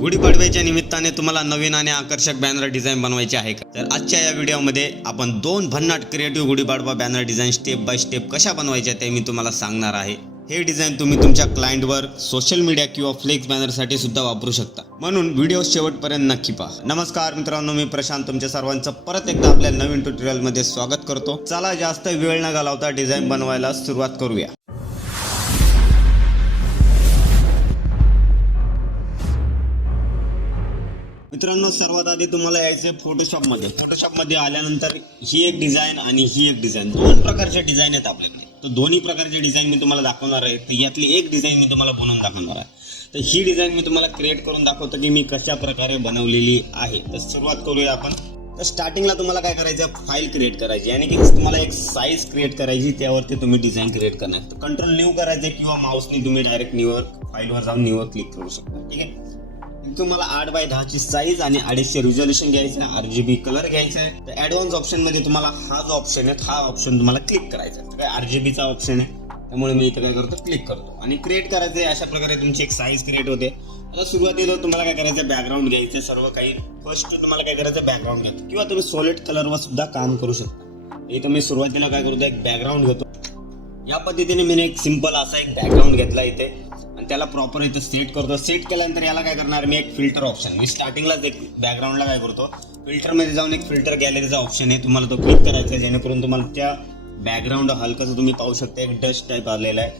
गुढीपाडव्याच्या निमित्ताने तुम्हाला नवीन आणि आकर्षक बॅनर डिझाईन बनवायचे आहे का? तर आजच्या या व्हिडिओमध्ये आपण 2 भन्नाट creative Gudi Padwa banner design step by step कशा बनवायच्या ते मी तुम्हाला सांगणार आहे. हे डिझाईन तुम्ही तुमच्या क्लायंटवर सोशल मीडिया किंवा फ्लेक्स बॅनरसाठी सुद्धा वापरू शकता, म्हणून व्हिडिओ शेवटपर्यंत नक्की पहा. नमस्कार मित्रांनो, मी प्रशांत तुमच्या सर्वांचं परत एकदा आपल्या नवीन ट्युटोरियलमध्ये स्वागत करतो. चला जास्त वेळ न घालवता डिझाईन बनवायला सुरुवात करूया. मित्रांनो, सर्वात आधी तुम्हाला यायचे फोटोशॉपमध्ये आल्यानंतर ही एक डिझाईन आणि ही एक डिझाईन, 2 प्रकारचे डिझाईन आहेत आपल्याकडे. तर दोन्ही प्रकारचे डिझाईन मी तुम्हाला दाखवणार आहे. तर यातली एक डिझाईन मी तुम्हाला बनवून दाखवणार आहे. तर ही डिझाईन मी तुम्हाला क्रिएट करून दाखवतो की मी कशा प्रकारे बनवलेली आहे. तर सुरुवात करूया आपण. तर स्टार्टिंगला तुम्हाला काय करायचं, फाईल क्रिएट करायची आणि की तुम्हाला एक साईज क्रिएट करायची, त्यावरती तुम्ही डिझाईन क्रिएट करणार. तर कंट्रोल न्यू करायचं किंवा माऊसने तुम्ही डायरेक्ट न्यूवर फाईलवर जाऊन न्यूवर क्लिक करू शकता. ठीक आहे. तुम्हाला 8x10 ची साईज आणि 250 रिझोल्युशन घ्यायचं आहे, RGB कलर घ्यायचा आहे. तर ऍडव्हान्स ऑप्शन मध्ये तुम्हाला हा जो ऑप्शन आहे, हा ऑप्शन तुम्हाला क्लिक करायचा आहे. काय RGB चा ऑप्शन आहे, त्यामुळे मी इथे काय करतो, क्लिक करतो आणि क्रिएट करायचं आहे. अशा प्रकारे तुमची एक साईज क्रिएट होते. आता सुरुवातीला तुम्हाला काय करायचं, बॅकग्राऊंड घ्यायचं. सर्व काही फर्स्ट तुम्हाला काय करायचं, बॅकग्राऊंड घ्यायचं किंवा तुम्ही सॉलिड कलरवर सुद्धा काम करू शकता. इथं मी सुरुवातीला काय करतो, एक बॅकग्राऊंड घेतो. या पद्धतीने मी एक सिंपल असा एक बॅकग्राऊंड घेतला इथे आणि त्याला प्रॉपर इथे सेट करतो. सेट केल्यानंतर याला काय करणार, मी एक फिल्टर ऑप्शन, मी स्टार्टिंगलाच एक बॅकग्राऊंडला काय करतो, फिल्टरमध्ये जाऊन एक फिल्टर गॅलरीचा ऑप्शन आहे, तुम्हाला तो क्लिक करायचा आहे, जेणेकरून तुम्हाला त्या बॅकग्राऊंड हलकाचं तुम्ही पाहू शकता एक डस्ट टाईप आलेला आहे.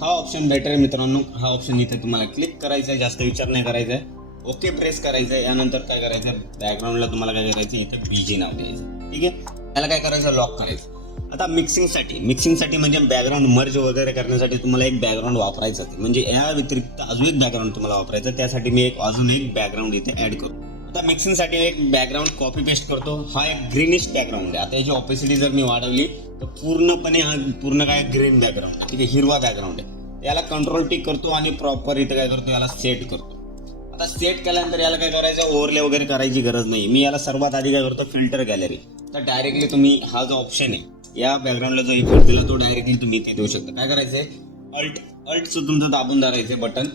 हा ऑप्शन बेटर आहे मित्रांनो. हा ऑप्शन इथे तुम्हाला क्लिक करायचा आहे, जास्त विचार नाही करायचा आहे. ओके प्रेस करायचं आहे. यानंतर काय करायचं, बॅकग्राऊंडला तुम्हाला काय करायचं, इथे BG नाव द्यायचं. ठीक आहे. त्याला काय करायचं, लॉक करायचं. आता मिक्सिंगसाठी म्हणजे बॅकग्राऊंड मर्ज वगैरे करण्यासाठी तुम्हाला एक बॅकग्राऊंड वापरायचं आहे. म्हणजे या व्यतिरिक्त अजून एक बॅकग्राऊंड तुम्हाला वापरायचं. त्यासाठी मी अजून एक बॅकग्राऊंड इथे ऍड करतो. आता मिक्सिंगसाठी एक बॅकग्राऊंड कॉपी पेस्ट करतो. हा एक ग्रीनिश बॅकग्राऊंड आहे. आता याची ऑपेसिटी जर मी वाढवली तर पूर्णपणे हा पूर्ण काय ग्रीन बॅकग्राऊंड आहे. ठीक आहे, हिरवा बॅकग्राऊंड आहे. याला कंट्रोल टिक करतो आणि प्रॉपर इथे काय करतो, याला सेट करतो. आता सेट केल्यानंतर याला काय करायचं, ओव्हरले वगैरे करायची गरज नाही. मी याला सर्वात आधी काय करतो, फिल्टर गॅलरी. तर डायरेक्टली तुम्ही हा जो ऑप्शन आहे, या बॅकग्राऊंडला जो इफेक्ट दिला तो डायरेक्टली तुम्ही इथे देऊ शकता. काय करायचंय, अल्ट तुमचं दाबून धरायचं बटन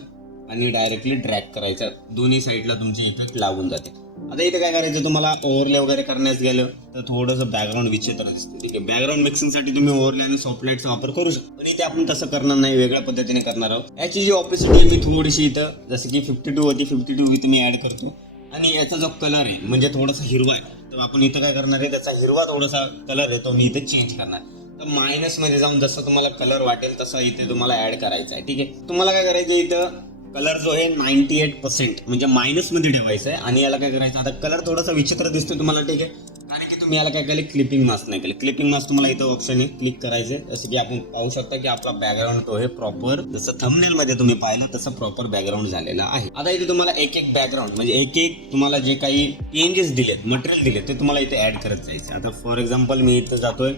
आणि डायरेक्टली ड्रॅग करायचं. दोन्ही साईडला तुमचे इफेक्ट लागून जाते. आता इथे काय करायचं, तुम्हाला ओव्हरले वगैरे करण्यास गेलं तर थोडंसं बॅकग्राऊंड विचित्र दिसतं. ठीक आहे. बॅकग्राऊंड मिक्सिंगसाठी तुम्ही ओव्हरले आणि सॉफ्टलाईटचा वापर करू शकता, पण इथे आपण तसं करणार नाही, वेगळ्या पद्धतीने करणार आहोत. याची जी ऑपेसिटी मी थोडीशी इथं, जसं की 52 होती, 52 इथे मी ऍड करतो. आणि याचा जो कलर आहे म्हणजे थोडासा हिरवा आहे, तर आपण इथं काय करणार आहे, त्याचा हिरवा थोडासा कलर आहे तो मी इथे चेंज करणार. तर मायनस मध्ये जाऊन जसं तुम्हाला कलर वाटेल तसं इथे तुम्हाला ऍड करायचा आहे. ठीक आहे. तुम्हाला काय करायचं, इथं कलर जो आहे 98% म्हणजे मायनस मध्ये ठेवायचा आहे. आणि याला काय करायचं, आता कलर थोडासा विचित्र दिसतो तुम्हाला. ठीक आहे. कारण की तुम्ही याला काय केलं, क्लिपिंग मास्क नाही केलं. क्लिपिंग मास्क तुम्हाला इथं ऑप्शन आहे, क्लिक करायचे. जसं की आपण पाहू शकता की आपला बॅकग्राऊंड तो आहे प्रॉपर, जसं थंबनेल मध्ये तुम्ही पाहिलं तसं प्रॉपर बॅकग्राऊंड झालेला आहे. आता इथे तुम्हाला एक बॅकग्राऊंड म्हणजे एक तुम्हाला जे काही चेंजेस दिलेत, मटेरियल दिले, ते तुम्हाला इथे ऍड करत जायचे. आता फॉर एक्झाम्पल मी इथं जातोय,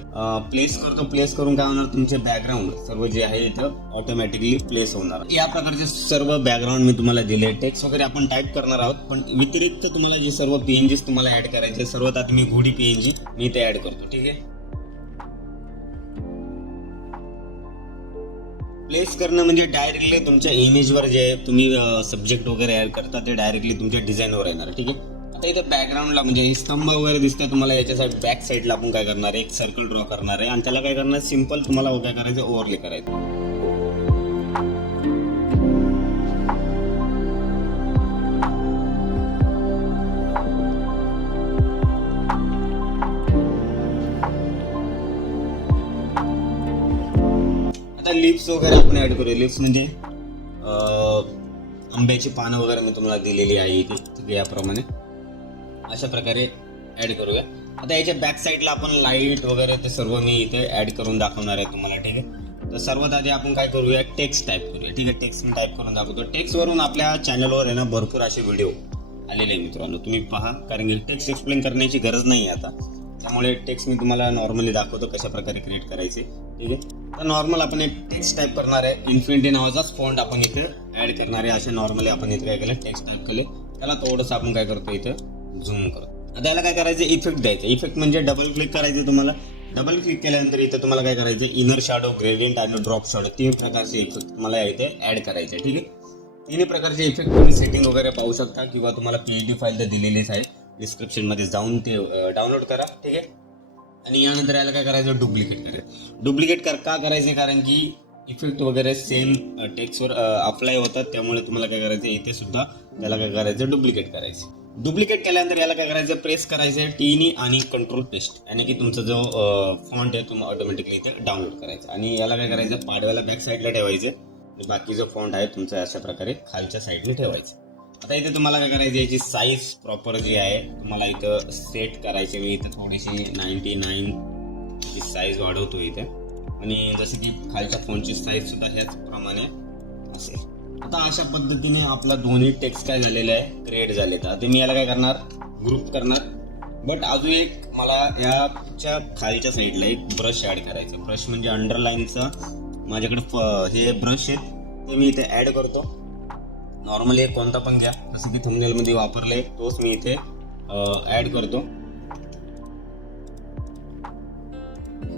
प्लेस करतो. प्लेस करून काय होणार, तुमचे बॅकग्राऊंड सर्व जे आहे इथं ऑटोमॅटिकली प्लेस होणार. या प्रकारचे सर्व बॅकग्राऊंड मी तुम्हाला दिले. टेक्स्ट वगैरे आपण टाईप करणार आहोत, पण व्यतिरिक्त तुम्हाला जे सर्व PNGs तुम्हाला ऍड करायचे, सर्वात आधी मी गुढी PNG मी इथे ऍड करतो. ठीक आहे. प्लेस करणं म्हणजे डायरेक्टली तुमच्या इमेजवर जे तुम्ही सब्जेक्ट वगैरे ऍड करता ते डायरेक्टली तुमच्या डिझाईनवर येणार. ठीक आहे. आता इथे बॅकग्राऊंडला म्हणजे स्तंभ वगैरे दिसतात तुम्हाला, याच्या साईड बॅक साईडला आपण काय करणार आहे, एक सर्कल ड्रॉ करणार आहे आणि त्याला काय करणार, सिंपल तुम्हाला काय करायचं, ओव्हरले करायचं. लिप्स वगैरे आपण ऍड करूया. लिप्स म्हणजे आंब्याची पानं वगैरे मी तुम्हाला दिलेली आहे इथे, याप्रमाणे अशा प्रकारे ऍड करूया. आता याच्या बॅक साईडला आपण लाईट वगैरे ते सर्व मी इथे ऍड करून दाखवणार आहे तुम्हाला. ठीक आहे. तर सर्वात आधी आपण काय करूया, टेक्स्ट टाईप करूया. ठीक आहे. टेक्स्ट मी टाईप करून दाखवतो. टेक्स्ट वरून आपल्या चॅनलवर आहे ना भरपूर असे व्हिडिओ आलेले आहे मित्रांनो, तुम्ही पहा. कारण की टेक्स्ट एक्सप्लेन करण्याची गरज नाही आता, त्यामुळे टेक्स्ट मी तुम्हाला नॉर्मली दाखवतो कशा प्रकारे क्रिएट करायचे. ठीक आहे. तर नॉर्मल आपण एक टेक्स्ट टाईप करणार आहे. इन्फिनिटी नावाचाच फॉन्ट आपण इथे ऍड करणार आहे. असे नॉर्मली आपण इथे काय केलं, टेक्स्ट टाईप केलं. त्याला थोडंसं आपण काय करतो, इथं झूम करतो. आता याला काय करायचं, इफेक्ट द्यायचं. इफेक्ट म्हणजे डबल क्लिक करायचं. तुम्हाला डबल क्लिक केल्यानंतर इथं तुम्हाला काय करायचं, इनर शॅडो, ग्रेडियंट आणि ड्रॉप शॅडो 3 प्रकारचे इफेक्ट तुम्हाला इथे ऍड करायचे. ठीक आहे. तिन्ही प्रकारचे इफेक्ट तुम्ही सेटिंग वगैरे पाहू शकता किंवा तुम्हाला PNG फाईल तर दिलेलीच आहे, डिस्क्रिप्शनमध्ये जाऊन ते डाउनलोड करा. ठीक आहे. आणि यानंतर याला काय करायचं, डुप्लिकेट करायचं. डुप्लिकेट का करायचे, कारण की इफेक्ट वगैरे सेम टेक्स्टवर अप्लाय होतात, त्यामुळे तुम्हाला काय करायचं, इथे सुद्धा त्याला काय करायचं, डुप्लिकेट करायचं. डुप्लिकेट केल्यानंतर याला काय करायचं, प्रेस करायचं टीनी आणि कंट्रोल पेस्ट, आणि की तुमचा जो फॉन्ट आहे तुम्हाला ऑटोमॅटिकली इथे डाउनलोड करायचा. आणि याला काय करायचं, पाडव्याला बॅक साईडला ठेवायचं आणि बाकी जो फॉन्ट आहे तुमचा अशा प्रकारे खालच्या साईडने ठेवायचं. आता इथे तुम्हाला काय करायचं, याची साईज प्रॉपर जी आहे तुम्हाला इथं सेट करायची. मी इथं थोडीशी 99 ची साईज वाढवतो इथे, आणि जसं की खालच्या फोनची साईज सुद्धा ह्याच प्रमाणे असेल. आता अशा पद्धतीने आपला दोन्ही टेक्स्ट काय झालेलं आहे, क्रिएट झाले. तर आता मी याला काय करणार, ग्रुप करणार. बट अजून एक मला याच्या खालच्या साईडला एक ब्रश ॲड करायचं. ब्रश म्हणजे अंडरलाईनचा माझ्याकडे हे ब्रश आहेत ते मी इथे ॲड करतो. नॉर्मली एक कोणता पण घ्या, जसं की थंबनेलमध्ये वापरले तोच मी इथे ॲड करतो.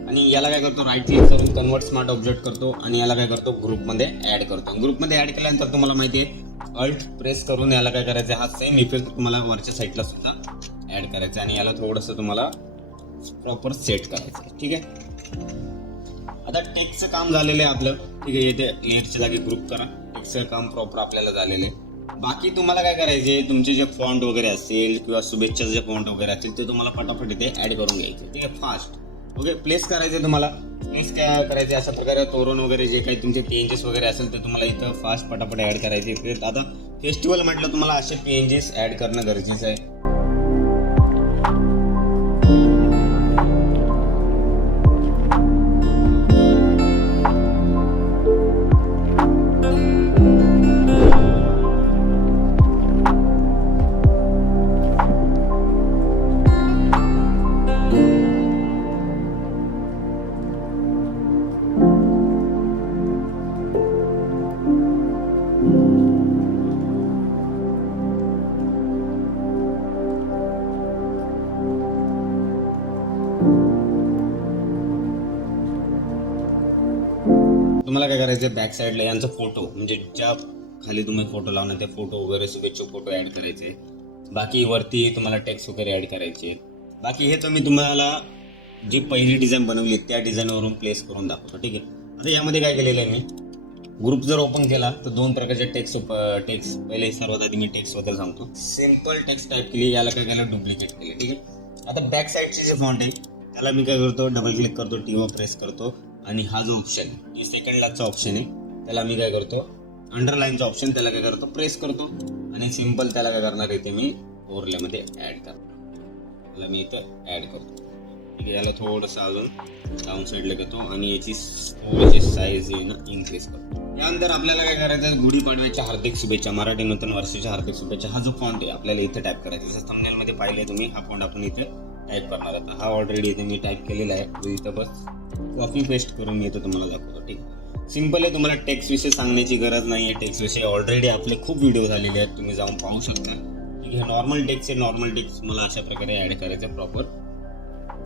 आणि याला काय करतो, राईट क्लिक करून कन्वर्ट स्मार्ट ऑब्जेक्ट करतो आणि याला काय करतो, ग्रुपमध्ये ॲड करतो. ग्रुपमध्ये ॲड केल्यानंतर तुम्हाला माहिती आहे, अल्ट प्रेस करून याला काय करायचं, हा सेम इफेक्ट तुम्हाला वरच्या साईडला सुद्धा ॲड करायचा आणि याला थोडंसं तुम्हाला प्रॉपर सेट करायचं. ठीक आहे. आता टेक्स्टचं काम झालेलं आहे आपलं. ठीक आहे. इथे लेअरच्या जागी ग्रुप करा. टेक्स्टचं काम प्रॉपर आपल्याला झालेलं आहे. बाकी तुम्हाला काय करायचे, तुमचे जे फॉन्ट वगैरे असेल किंवा शुभेच्छा जे फॉन्ट वगैरे असेल ते तुम्हाला पटापट इथे ॲड करून घ्यायचे. ठीक आहे. Fast okay. प्लेस करायचे तुम्हाला. प्लेस काय करायचे, अशा प्रकारे तोरण वगैरे जे काही तुमचे PNGs वगैरे असेल ते तुम्हाला इथं फास्ट पटापट ॲड करायचे. आता फेस्टिवल म्हटलं तुम्हाला असे PNGs ॲड करणं गरजेचं आहे. तुम्हाला काय करायचं, बॅक साईडला यांचा फोटो म्हणजे ज्या खाली तुम्ही फोटो लावणार ते फोटो वगैरे शुभेच्छा फोटो ॲड करायचे. बाकी वरती तुम्हाला टेक्स्ट वगैरे ॲड करायचे. बाकी हे तर मी तुम्हाला जी पहिली डिझाईन बनवली त्या डिझाईनवरून प्लेस करून दाखवतो. ठीक आहे. आता यामध्ये काय केलेलं आहे, मी ग्रुप जर ओपन केला तर दोन प्रकारचे टेक्स्ट पहिले सर्वात आधी मी टेक्स्टबद्दल सांगतो. सिम्पल टेक्स्ट टाईप केली, याला काय केलं, डुप्लिकेट केले. ठीक आहे. आता बॅक साईडचे जे फॉन्ट आहे त्याला मी काय करतो, डबल क्लिक करतो, टीवर प्रेस करतो आणि हा जो ऑप्शन आहे सेकंड लाचा ऑप्शन आहे त्याला मी काय करतो, अंडरलाईनचा ऑप्शन त्याला काय करतो, प्रेस करतो आणि सिम्पल त्याला काय करणार इथे मी ओव्हरलेमध्ये ॲड करतो. त्याला मी इथं ॲड करतो. ठीक आहे. याला थोडंसं अजून डाऊन साईडला करतो आणि याची थोडीशी साईज इन्क्रीज करतो. त्यानंतर आपल्याला काय करायचं, गुढीपाडव्याच्या हार्दिक शुभेच्छा, मराठी नूतन वर्षाच्या हार्दिक शुभेच्छा हा जो फॉन्ट आहे आपल्याला इथे टाईप करायचा. जसं थंबनेलमध्ये पाहिले तुम्ही, हा फॉन्ट आपण इथे टाईप करणार आहे. हा ऑलरेडी इथे मी टाईप केलेला आहे. इथं बस कॉपी पेस्ट करून मी इथं तुम्हाला दाखवतो. ठीक आहे. सिम्पल आहे. तुम्हाला टेक्स्ट विषयी सांगण्याची गरज नाही आहे. टेक्स्ट विषयी ऑलरेडी आपले खूप व्हिडिओ झालेले आहेत, तुम्ही जाऊन पाहू शकता. ठीक आहे. नॉर्मल टेक्स्ट मला अशा प्रकारे ॲड करायचं प्रॉपर.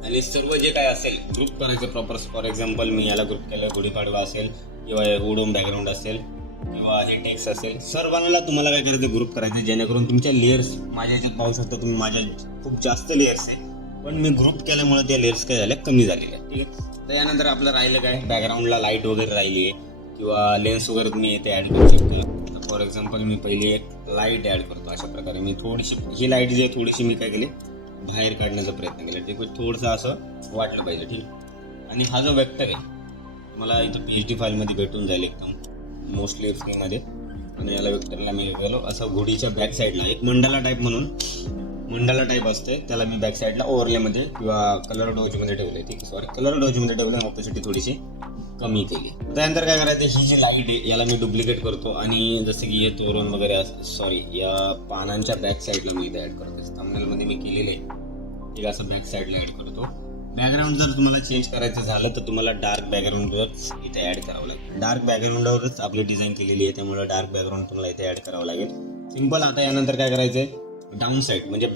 आणि सर्व जे काय असेल ग्रुप करायचं प्रॉपर. फॉर एक्झाम्पल मी याला ग्रुप केलं, गुढीपाडवा असेल किंवा उडोम बॅकग्राऊंड असेल किंवा हे टेक्स्ट असेल, सर्वांना तुम्हाला काय करायचं, ग्रुप करायचं, जेणेकरून तुमच्या लेयर्स माझ्या याच्यात पाहू शकता तुम्ही, माझ्या खूप जास्त लेयर्स आहे पण मी ग्रुप केल्यामुळे त्या लेयर्स काय झाल्या, कमी झालेल्या. ठीक आहे. तर यानंतर आपलं राहिलं काय, बॅकग्राऊंडला लाईट वगैरे राहिली आहे किंवा लेन्स वगैरे तुम्ही इथे ॲड करू शकता. फॉर एक्झाम्पल मी पहिली एक लाईट ॲड करतो. अशा प्रकारे मी थोडीशी ही लाईट जी आहे थोडीशी मी काय केली, बाहेर काढण्याचा प्रयत्न केला. ठीक आहे. थोडंसं असं वाटलं पाहिजे. ठीक आहे. आणि हा जो वेक्टर आहे मला इथं PNG फाईलमध्ये भेटून जाईल एकदम मोस्टली फ्रीमध्ये. आणि याला वेक्टरला मी गेलो असं घोडीच्या बॅक साईडला एक मंडाला टाईप असते, त्याला मी बॅक साईडला ओव्हरलेमध्ये किंवा कलर डोजमध्ये ठेवले. ठीक आहे. सॉरी, कलर डोजमध्ये ठेवलं, ऑपोसिटी थोडीशी कमी केली. त्यानंतर काय करायचं, ही जी लाईट आहे याला मी डुप्लिकेट करतो आणि जसं की हे तोरण वगैरे या पानांच्या बॅक साईडला मी इथे ॲड करतो. थंबनेलमध्ये मी केलेले आहे. ठीक आहे. असं बॅक साईडला ॲड करतो. बॅकग्राऊंड जर तुम्हाला चेंज करायचं झालं तर तुम्हाला डार्क बॅकग्राऊंडवरच इथे ॲड करावं लागेल. डार्क बॅकग्राऊंडवरच आपली डिझाईन केलेली आहे, त्यामुळे डार्क बॅकग्राऊंड तुम्हाला इथे ॲड करावं लागेल. सिम्पल. आता यानंतर काय करायचं आहे, डाऊन साईड म्हणजे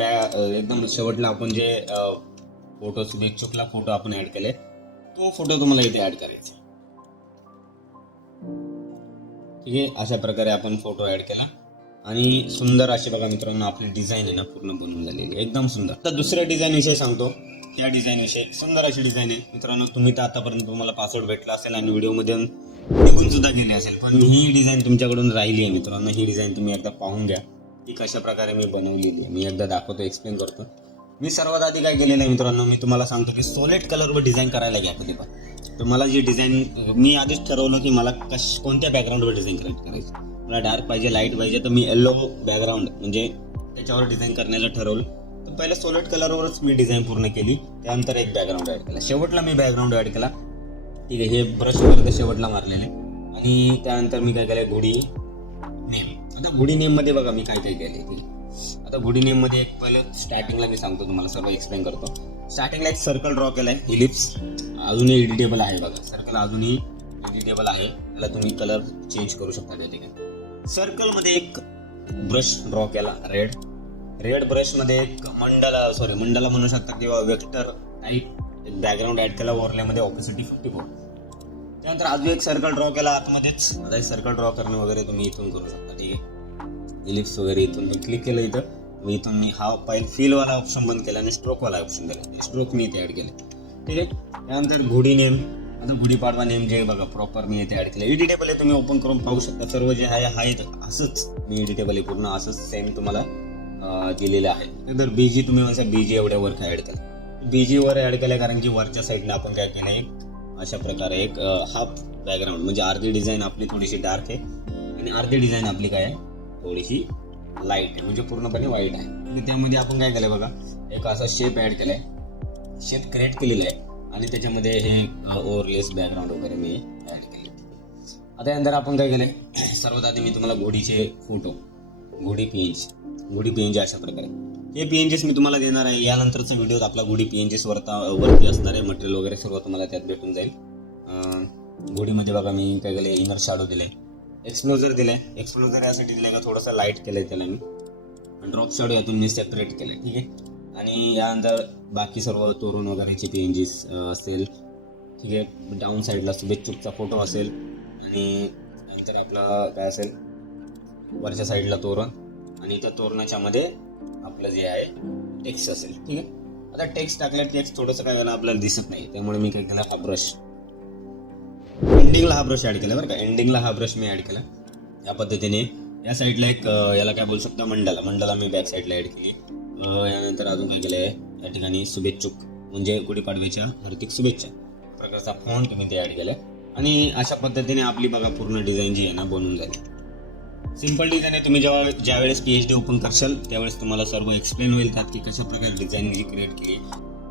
एकदम शेवटला आपण जे फोटो शुभेच्छुकला फोटो आपण ॲड केले तो फोटो तुम्हाला इथे ॲड करायचा. ठीक आहे. अशा प्रकारे आपण फोटो ॲड केला आणि सुंदर अशी बघा मित्रांनो आपली डिझाईन आहे ना पूर्ण बनवून झालेली आहे, एकदम सुंदर. तर दुसऱ्या डिझाईन विषयी सांगतो. या डिझाईन विषयी सुंदर अशी डिझाईन आहे मित्रांनो. तुम्ही तर आतापर्यंत तुम्हाला पासवर्ड भेटला असेल आणि व्हिडिओमध्ये निघून सुद्धा गेले असेल, पण ही डिझाईन तुमच्याकडून राहिली आहे मित्रांनो. ही डिझाईन तुम्ही एकदा पाहून घ्या की कशा प्रकारे मी बनवलेली आहे. मी एकदा दाखवतो, एक्सप्लेन करतो. मी सर्वात आधी काय केलेलं आहे मित्रांनो, मी तुम्हाला सांगतो की सोलेट कलरवर डिझाईन करायला घ्या कधी पण. तर मला जी डिझाईन मी आधीच ठरवलं की मला कोणत्या बॅकग्राऊंडवर डिझाईन करायचं. मला डार्क पाहिजे, लाईट पाहिजे, तर मी येलो बॅकग्राऊंड म्हणजे त्याच्यावर डिझाईन करण्याचं ठरवलं. तर पहिलं सोलेट कलरवरच मी डिझाईन पूर्ण केली, त्यानंतर एक बॅकग्राऊंड ॲड केला, शेवटला मी बॅकग्राऊंड ॲड केला. ठीक आहे, हे ब्रश वगैरे शेवटला मारलेले. आणि त्यानंतर मी काय केलं, गुढी नेम. आता गुढी नेममध्ये बघा मी काय काय केले. आता गुढी नेममध्ये एक पहिलं स्टार्टिंगला मी सांगतो तुम्हाला, सर्व एक्सप्लेन करतो. स्टार्टिंगला एक सर्कल ड्रॉ केला आहे, इलिप्स अजूनही एडिटेबल आहे बघा. सर्कल अजूनही एडिटेबल आहे, त्याला तुम्ही कलर चेंज करू शकता त्या ठिकाणी. सर्कलमध्ये एक ब्रश ड्रॉ केला, रेड ब्रशमध्ये एक मंडला म्हणू शकता किंवा वेक्टर टाईप एक बॅकग्राऊंड ॲड केला. ओव्हरलेमध्ये ऑपेसिटी 54. त्यानंतर अजून एक सर्कल ड्रॉ केला आतमध्येच. आता एक सर्कल ड्रॉ करणं वगैरे तुम्ही इथून करू शकता. ठीक आहे, इलिप्स वगैरे इथून मी क्लिक केलं इथं. मी इथून मी हा फाईल फिलवाला ऑप्शन बंद केला आणि स्ट्रोकवाला ऑप्शन दिला. स्ट्रोक मी इथे ॲड केले. ठीक आहे, त्यानंतर गुढी नेम. आता गुढीपाडवा नेम जे बघा प्रॉपर मी इथे ॲड केलं. एडिटेबल आहे, तुम्ही ओपन करून पाहू शकता. सर्व जे आहे असंच मी एडिटेबल आहे, पूर्ण असंच सेम तुम्हाला दिलेलं आहे. तर बीजी तुम्ही म्हणता बीजी एवढ्या वर काय ॲड केलं, बीजी वर ॲड केलं कारण की वरच्या साईडला आपण काय केलं, एक अशा प्रकारे एक हाफ बॅकग्राऊंड म्हणजे अर्धी डिझाईन आपली थोडीशी डार्क आहे आणि अर्धी डिझाईन आपली काय आहे थोडीशी लाईट आहे, म्हणजे पूर्णपणे व्हाईट आहे. आणि त्यामध्ये आपण काय केलं बघा, एक असा शेप ॲड केलाय, शेप क्रिएट केलेला आहे आणि त्याच्यामध्ये हे ओव्हरलेस बॅकग्राऊंड वगैरे मी ॲड केले. आता त्यानंतर आपण काय केलंय, सर्वात आधी मी तुम्हाला घोडीचे फोटो, घोडी पीएनजी अशा प्रकारे हे पीएनजीस मी तुम्हाला देणार आहे. यानंतरचा व्हिडिओत आपला घोडी पीएनजीस वरती असणार आहे. मटेरियल वगैरे सर्व तुम्हाला त्यात भेटून जाईल. घोडीमध्ये बघा मी काय केलं, इनर शॅडो दिले, एक्सप्लोजर दिलाय. एक्सप्लोजर यासाठी दिलाय का थोडंसं लाईट केलंय त्याला मी, आणि ड्रॉप शॅडो यातून मी सेपरेट केलंय. ठीक आहे, आणि यानंतर बाकी सर्व तोरण वगैरेचे पीएनजीस असेल. ठीक आहे, डाऊन साईडला शुभेच्छुकचा फोटो असेल आणि नंतर आपला काय असेल वरच्या साईडला तोरण आणि त्या तोरणाच्या मध्ये आपलं जे आहे टेक्स्ट असेल. ठीक आहे, आता टेक्स्ट टाकल्या, टेक्स्ट थोडंसं काय झालं आपल्याला दिसत नाही, त्यामुळे मी काय केलं, हा ब्रश एंडिंगला हा ब्रश ॲड केला बरं का. एंडिंगला हा ब्रश मी ॲड केला या पद्धतीने. या साईडला एक याला काय बोलू शकता मंडला मी बॅक साईडला ॲड केली. यानंतर अजून काय केलं आहे, या ठिकाणी शुभेच्छुक म्हणजे गुढीपाडव्याच्या हार्दिक शुभेच्छा प्रकारचा फॉन्ट मी ते ॲड केलं. आणि अशा पद्धतीने आपली बघा पूर्ण डिझाईन जी आहे ना बनून झाली. सिंपल डिझाईन आहे. तुम्ही ज्यावेळेस PhD ओपन करशाल त्यावेळेस तुम्हाला सर्व एक्सप्लेन होईल का की कशा प्रकारे डिझाईन जी क्रिएट केली.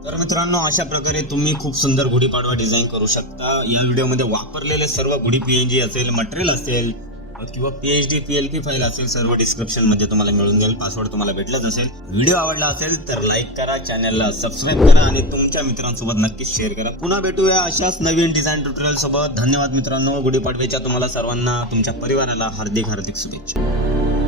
तर मित्रांनो अशा प्रकारे तुम्ही खूप सुंदर गुढीपाडवा डिझाईन करू शकता. या व्हिडिओमध्ये वापरलेले सर्व गुढी PNG असेल, मटेरियल असेल किंवा PhD PLP फाईल असेल, सर्व डिस्क्रिप्शन मध्ये तुम्हाला मिळून जाईल. पासवर्ड तुम्हाला भेटलाच असेल. व्हिडिओ आवडला असेल तर लाईक करा, चॅनलला सबस्क्राईब करा आणि तुमच्या मित्रांसोबत नक्कीच शेअर करा. पुन्हा भेटूया अशाच नवीन डिझाईन ट्युटोरियल सोबत. धन्यवाद मित्रांनो. गुढीपाडव्याच्या तुम्हाला सर्वांना, तुमच्या परिवाराला हार्दिक शुभेच्छा.